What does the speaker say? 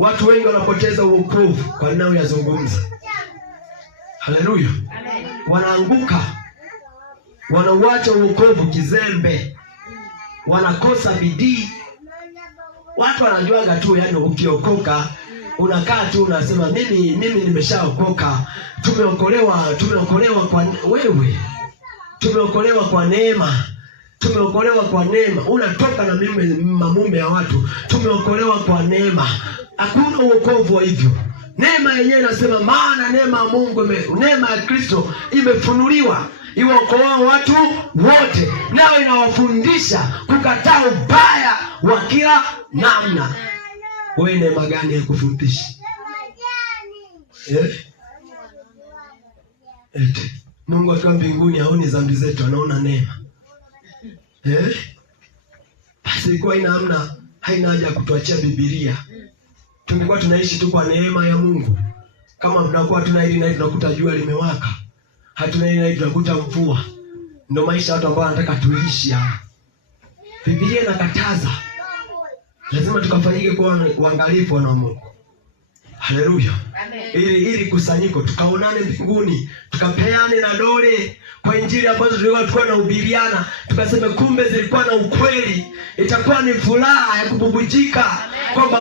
Watu wengi wanapoteza wokovu kwa nao yazungumza. Haleluya. Wanaanguka. Wanauacha wokovu kizembe. Wanakosa bidii. Watu wanajuaga tu, yani ukiokoka unakaa tu unasema mimi nimeshaokoka. Tumeokolewa kwa wewe. Tumeokolewa kwa neema. Tumeokolewa kwa neema. Unatoka na mamume ya watu. Tumeokolewa kwa neema. Hakuna wokovu wa hivyo. Neema yenyewe inasema maana neema ya Mungu, neema ya Kristo imefunuliwa iwaokoa watu wote, nao inawafundisha kukataa ubaya wa kila namna. Wewe neema gani ya kufundisha? Mungu akiwa mbinguni haoni dhambi zetu, anaona neema. Basi ilikuwa haina haja ya kutuachia Biblia. Tungekuwa tunaishi tu kwa neema ya Mungu. Kama tunakuwa tuna hili na tunakuta jua limewaka, hatuna hili na tunakuta mvua. Ndio maisha watu ambao wanataka tuishi hapa. Biblia inakataza. Lazima tukafanyike kwa uangalifu na Mungu. Haleluya. Ili kusanyiko tukaonane mbinguni, tukapeane na dole kwa injili ambazo tulikuwa tunahubiriana, tukasema kumbe zilikuwa na ukweli. Itakuwa ni furaha ya kububujika kwamba